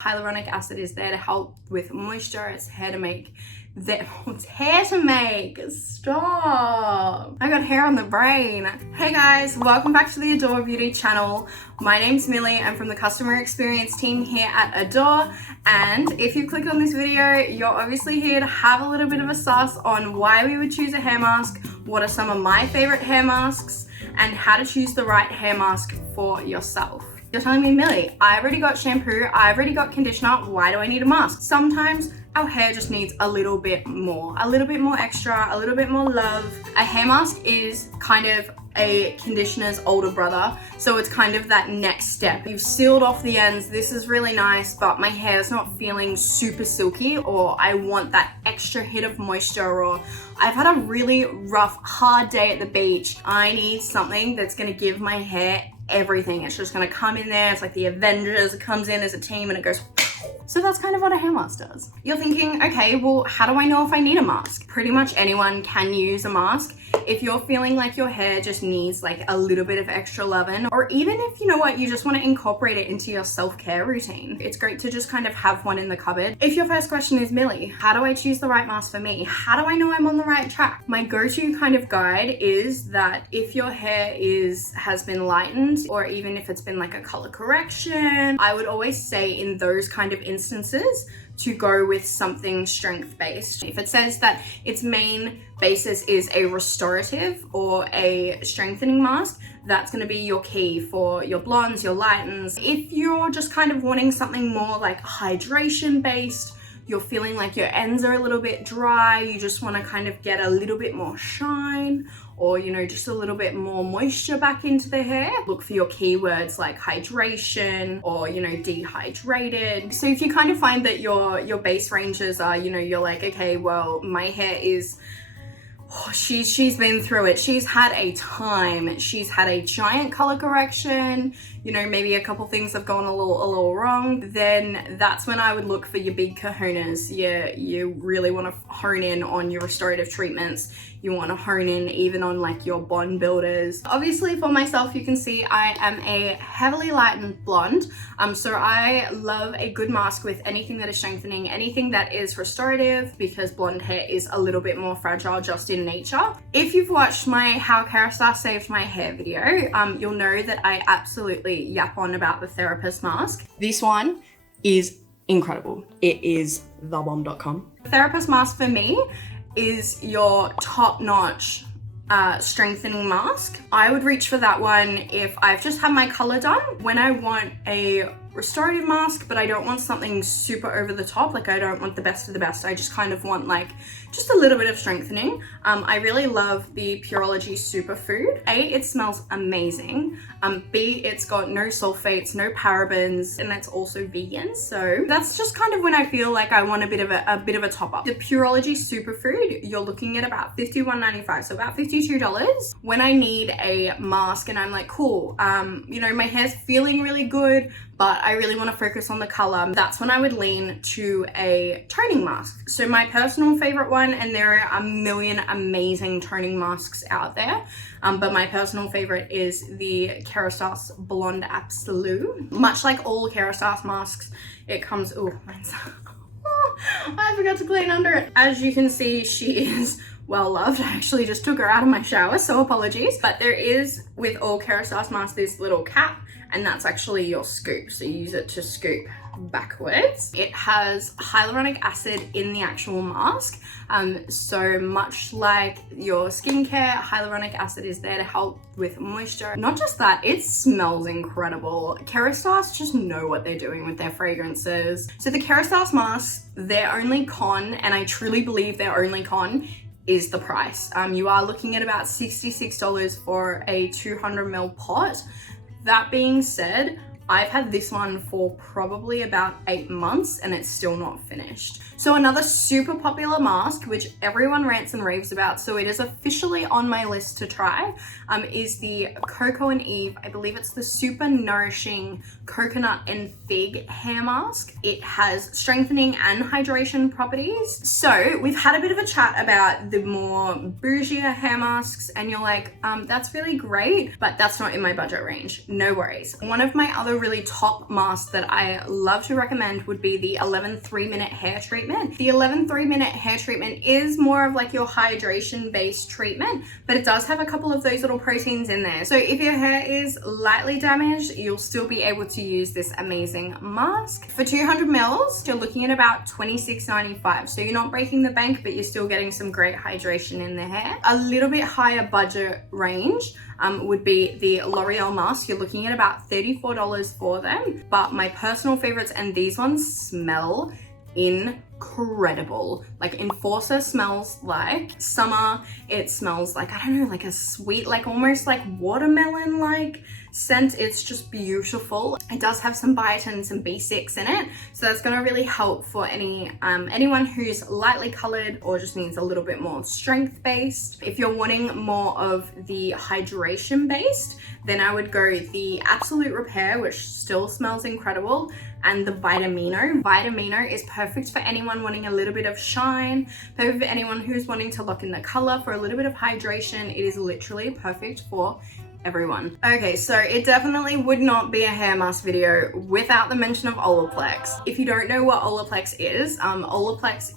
Hyaluronic acid is there to help with moisture. It's hair to make. It's hair to make. Stop. I got hair on the brain. Hey guys, welcome back to the Adore Beauty channel. My name's Millie. I'm from the customer experience team here at Adore. And if you click on this video, you're obviously here to have a little bit of a suss on why we would choose a hair mask, what are some of my favorite hair masks, and how to choose the right hair mask for yourself. You're telling me, Millie, I already got shampoo, I already got conditioner, why do I need a mask? Sometimes our hair just needs a little bit more extra, a little bit more love. A hair mask is kind of a conditioner's older brother, so it's kind of that next step. You've sealed off the ends, this is really nice, but my hair's not feeling super silky, or I want that extra hit of moisture, or I've had a really rough, hard day at the beach. I need something that's gonna give my hair everything. It's just gonna come in there. It's like the Avengers. It comes in as a team and it goes. So that's kind of what a hair mask does. You're thinking, okay, well, how do I know if I need a mask? Pretty much anyone can use a mask. If you're feeling like your hair just needs like a little bit of extra loving, or even if you know what, you just want to incorporate it into your self-care routine, it's great to just kind of have one in the cupboard. If your first question is, Millie, how do I choose the right mask for me? How do I know I'm on the right track? My go-to kind of guide is that if your hair has been lightened, or even if it's been like a color correction, I would always say in those kind of instances to go with something strength-based. If it says that its main basis is a restorative or a strengthening mask, that's gonna be your key for your blondes, your lightens. If you're just kind of wanting something more like hydration-based, you're feeling like your ends are a little bit dry, you just wanna kind of get a little bit more shine, or just a little bit more moisture back into the hair, look for your keywords like hydration or dehydrated. So if you kind of find that your base ranges are, you're like, okay, well, my hair is, she's been through it, she's had a time, she's had a giant color correction, maybe a couple things have gone a little wrong, then that's when I would look for your big kahunas. You really want to hone in on your restorative treatments. You want to hone in even on like your bond builders. Obviously for myself, you can see I am a heavily lightened blonde. So I love a good mask with anything that is strengthening, anything that is restorative, because blonde hair is a little bit more fragile just in nature. If you've watched my How Kerastase Saved My Hair video, you'll know that I absolutely yap on about the Therapist mask. This one is incredible. It is thebomb.com. Therapist mask for me is your top-notch strengthening mask. I would reach for that one if I've just had my color done. When I want a restorative mask, but I don't want something super over the top, like I don't want the best of the best, I just kind of want like just a little bit of strengthening. I really love the Pureology Superfood. A, it smells amazing. B, it's got no sulfates, no parabens, and that's also vegan. So that's just kind of when I feel like I want a bit of a top up. The Pureology Superfood, you're looking at about $51.95, so about $52. When I need a mask and I'm like, cool, my hair's feeling really good, but I really want to focus on the color, that's when I would lean to a toning mask. So my personal favorite one, and there are a million amazing toning masks out there, but my personal favorite is the Kerastase Blonde Absolute. Much like all Kerastase masks, it comes, I forgot to clean under it. As you can see, she is well loved. I actually just took her out of my shower, so apologies. But there is, with all Kerastase masks, this little cap, and that's actually your scoop. So you use it to scoop backwards. It has hyaluronic acid in the actual mask. So much like your skincare, hyaluronic acid is there to help with moisture. Not just that, it smells incredible. Kerastase just know what they're doing with their fragrances. So the Kerastase masks, their only con, and I truly believe their only con, is the price. You are looking at about $66 for a 200ml pot. That being said, I've had this one for probably about 8 months and it's still not finished. So another super popular mask, which everyone rants and raves about, so it is officially on my list to try, is the Coco and Eve. I believe it's the Super Nourishing Coconut and Fig Hair Mask. It has strengthening and hydration properties. So we've had a bit of a chat about the more bougie hair masks and you're like, that's really great, but that's not in my budget range. No worries. One of my other really top mask that I love to recommend would be the 11 3-minute hair treatment. The 11 3-minute hair treatment is more of like your hydration based treatment, but it does have a couple of those little proteins in there. So if your hair is lightly damaged, you'll still be able to use this amazing mask. For 200 mils, you're looking at about $26.95. So you're not breaking the bank, but you're still getting some great hydration in the hair. A little bit higher budget range would be the L'Oreal mask. You're looking at about $34 for them, but my personal favorites, and these ones smell incredible. Like Enforcer smells like summer. It smells like, I don't know, like a sweet, like almost like watermelon like scent. It's just beautiful. It does have some biotin and some B6 in it, so that's going to really help for anyone who's lightly colored or just needs a little bit more strength based. If you're wanting more of the hydration based, then I would go the Absolute Repair, which still smells incredible, and the Vitamino. Vitamino is perfect for anyone wanting a little bit of shine, perfect for anyone who's wanting to lock in the color, for a little bit of hydration. It is literally perfect for everyone. Okay, so it definitely would not be a hair mask video without the mention of Olaplex. If you don't know what Olaplex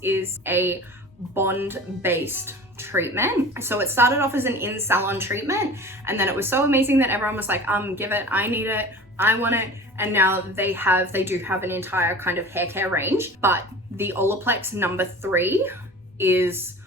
is a bond-based treatment. So it started off as an in-salon treatment, and then it was so amazing that everyone was like, give it, I need it, I want it. And now they do have an entire kind of hair care range. But the Olaplex number 3 is,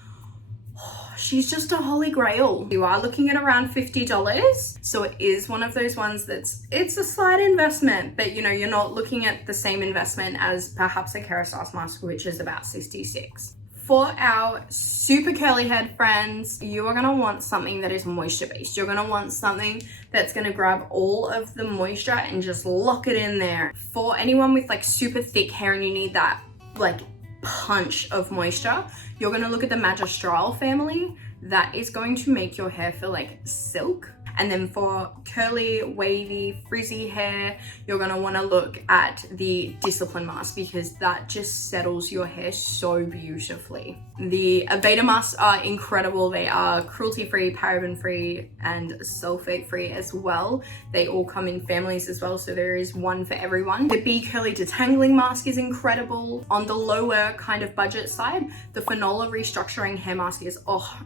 she's just a holy grail. You are looking at around $50. So it is one of those ones it's a slight investment, but you know, you're not looking at the same investment as perhaps a Kerastase mask, which is about $66. For our super curly head friends, you are gonna want something that is moisture based. You're gonna want something that's gonna grab all of the moisture and just lock it in there. For anyone with like super thick hair and you need that like punch of moisture, you're gonna look at the Magistral family. That is going to make your hair feel like silk. And then for curly, wavy, frizzy hair, you're gonna wanna look at the Discipline mask, because that just settles your hair so beautifully. The Aveda masks are incredible. They are cruelty-free, paraben-free, and sulfate-free as well. They all come in families as well, so there is one for everyone. The Be Curly Detangling mask is incredible. On the lower kind of budget side, the Fanola Restructuring hair mask is,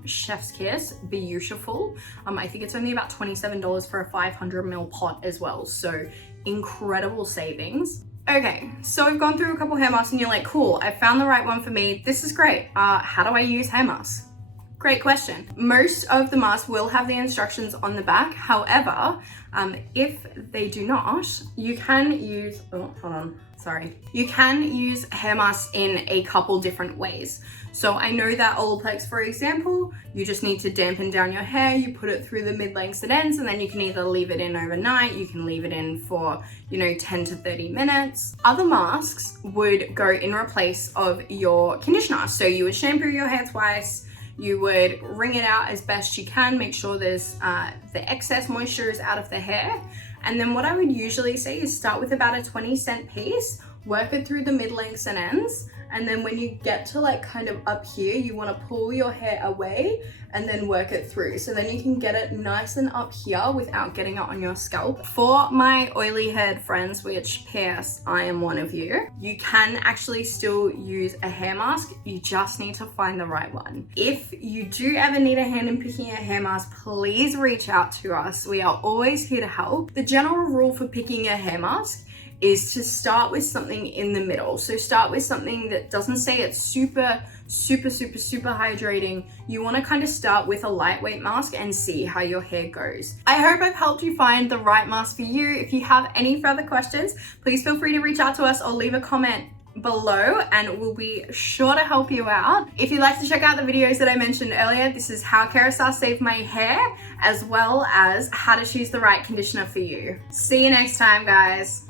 chef's kiss, beautiful. I think it's only about $27 for a 500 ml pot as well, so incredible savings. Okay, so we've gone through a couple hair masks and you're like, cool, I found the right one for me, this is great. How do I use hair masks? Great question. Most of the masks will have the instructions on the back. However, if they do not, you can use, you can use hair masks in a couple different ways. So I know that Olaplex, for example, you just need to dampen down your hair, you put it through the mid-lengths and ends, and then you can either leave it in overnight, you can leave it in for, 10 to 30 minutes. Other masks would go in replace of your conditioner. So you would shampoo your hair twice, you would wring it out as best you can, make sure there's the excess moisture is out of the hair. And then what I would usually say is start with about a 20-cent piece, work it through the mid-lengths and ends, and then when you get to like kind of up here, you want to pull your hair away and then work it through. So then you can get it nice and up here without getting it on your scalp. For my oily haired friends, which PS, I am one of you can actually still use a hair mask. You just need to find the right one. If you do ever need a hand in picking a hair mask, please reach out to us. We are always here to help. The general rule for picking a hair mask is to start with something in the middle. So start with something that doesn't say it's super hydrating. You want to kind of start with a lightweight mask and see how your hair goes. I hope I've helped you find the right mask for you. If you have any further questions, please feel free to reach out to us or leave a comment below and we'll be sure to help you out. If you'd like to check out the videos that I mentioned earlier, this is how Kerastase saved my hair, as well as how to choose the right conditioner for you. See you next time, guys.